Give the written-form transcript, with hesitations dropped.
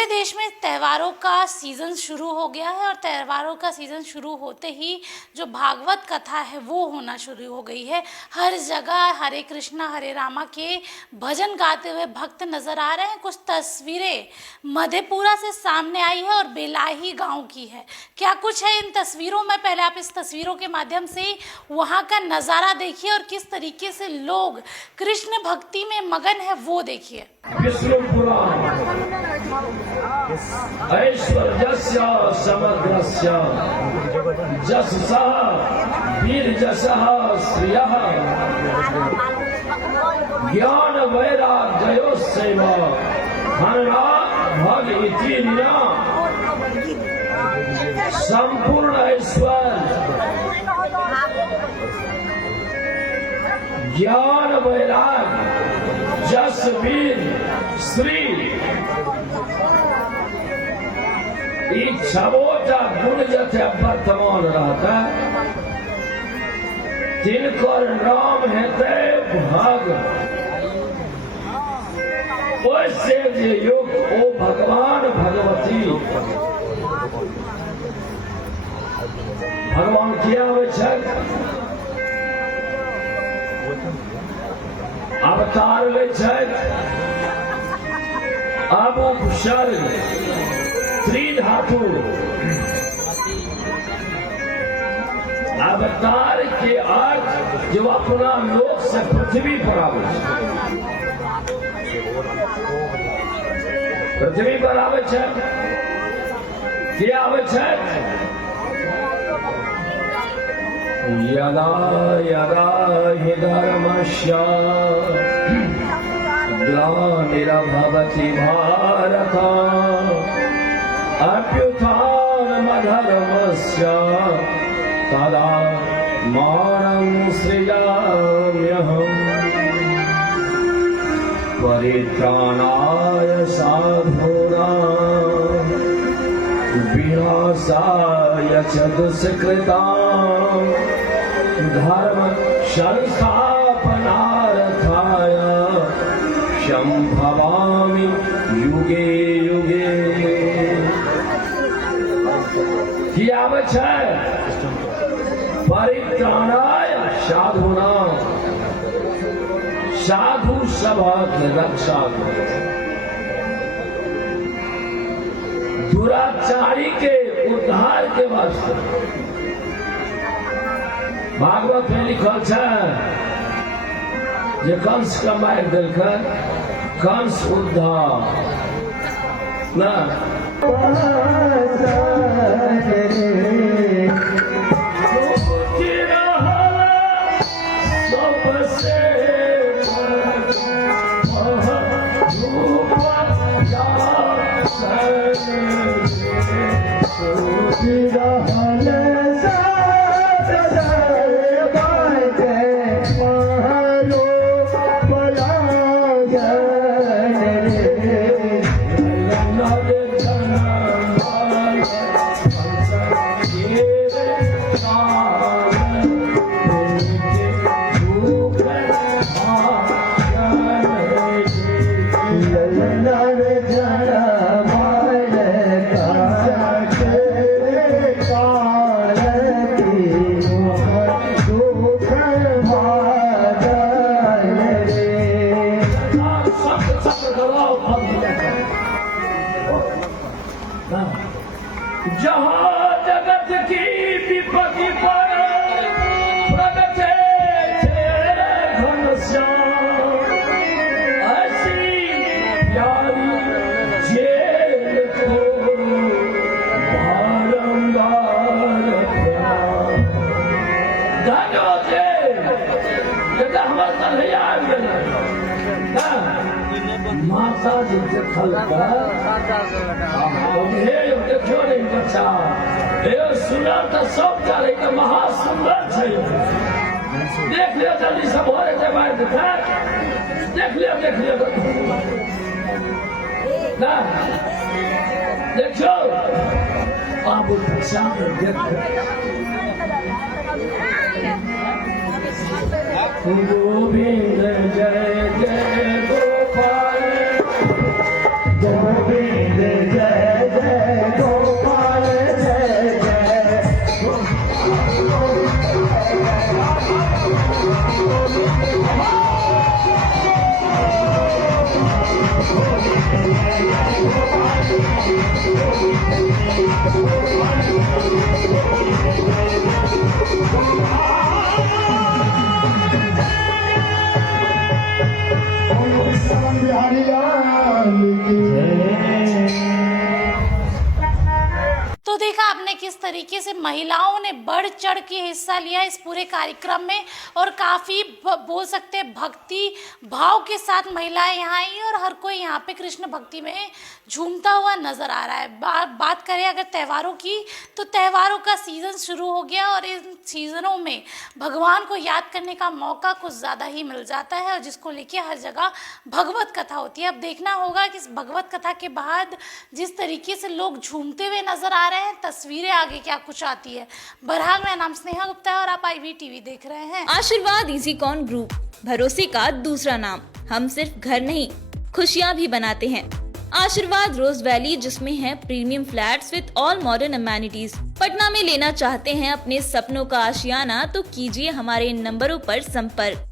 पूरे देश में त्योहारों का सीज़न शुरू हो गया है और त्योहारों का सीज़न शुरू होते ही जो भागवत कथा है वो होना शुरू हो गई है। हर जगह हरे कृष्णा हरे रामा के भजन गाते हुए भक्त नज़र आ रहे हैं। कुछ तस्वीरें मधेपुरा से सामने आई है और बेलाही गांव की है। क्या कुछ है इन तस्वीरों में, पहले आप इस तस्वीरों के माध्यम से वहाँ का नज़ारा देखिए और किस तरीके से लोग कृष्ण भक्ति में मगन है वो देखिए। ऐश्वर्यस्य समग्रस्य जसः वीर्यजसः श्रियः ज्ञान वैराग्योस्सैव धनात् भग इति संपूर्ण ऐश्वर्य ज्ञान वैराग्य जस वीर श्री छबोटा गुण जथे वर्तमान रहता तिनकर नाम हेते भाग। ओइसे जे युग ओ भगवान भगवती भगवान किया होइ छै अवतार ले छै अब उपसर्ग त्रिधातु अवतार के अर्थ जो अपना लोक से पृथ्वी पर आवे पृथ्वी पर आवे छै के आवे छै यदा यदा हि धर्मस्य ग्लानिर्भवति भारत अभ्युत्थानमधर्मस्य तदा मानं सृजाम्यहम् परित्राणाय साधूनां विनाशाय च दुष्कृतां धर्म संस्थापनार्थाय संभवामि युगे युगे। किया छै परित्राणाय साधूनां साधु सभक रक्षा दुराचारी के उद्धार के वास्ते भागवत में लिखल छै जे कंस के मारि देलकै कंस उद्धार ना जहाँ जगत की विपत्ति पर प्रगटे तेरे घनश्याम ऐसी प्यारी जेल को बारंबार प्रणाम। धन्यवाद जगह हमारे कन्हैया आ गए माता जी देखल देखियो नहीं बच्चा सुंदर तो सब चले तो महासुंदर छै। देख लियो जल्दी से भोरे के बाद देख लियो ना देखियो अब बच्चा देख गोविंद जय जय गोपाल गोविंद जय बिहारी लाल की तो देखा आपने किस तरीके से महिलाओं ने बढ़ चढ़ के हिस्सा लिया इस पूरे कार्यक्रम में और काफ़ी बोल सकते हैं भक्ति भाव के साथ महिलाएं यहाँ आई और हर कोई यहाँ पे कृष्ण भक्ति में झूमता हुआ नजर आ रहा है। बात करें अगर त्योहारों की तो त्योहारों का सीज़न शुरू हो गया और इन सीज़नों में भगवान को याद करने का मौका कुछ ज़्यादा ही मिल जाता है और जिसको लेके हर जगह भगवत कथा होती है। अब देखना होगा कि इस भगवत कथा के बाद जिस तरीके से लोग झूमते हुए नजर आ रहे हैं, तस्वीरें आगे क्या कुछ आती है। बहरहाल मेरा नाम स्नेहा गुप्ता है और आप IVTV देख रहे हैं। आशीर्वाद इजीकॉन ग्रुप, भरोसे का दूसरा नाम। हम सिर्फ घर नहीं, खुशियाँ भी बनाते हैं। आशीर्वाद रोज वैली, जिसमें है premium flats with all modern amenities. Patna में लेना चाहते हैं अपने सपनों का आशियाना तो कीजिए हमारे इन नंबरों पर संपर्क।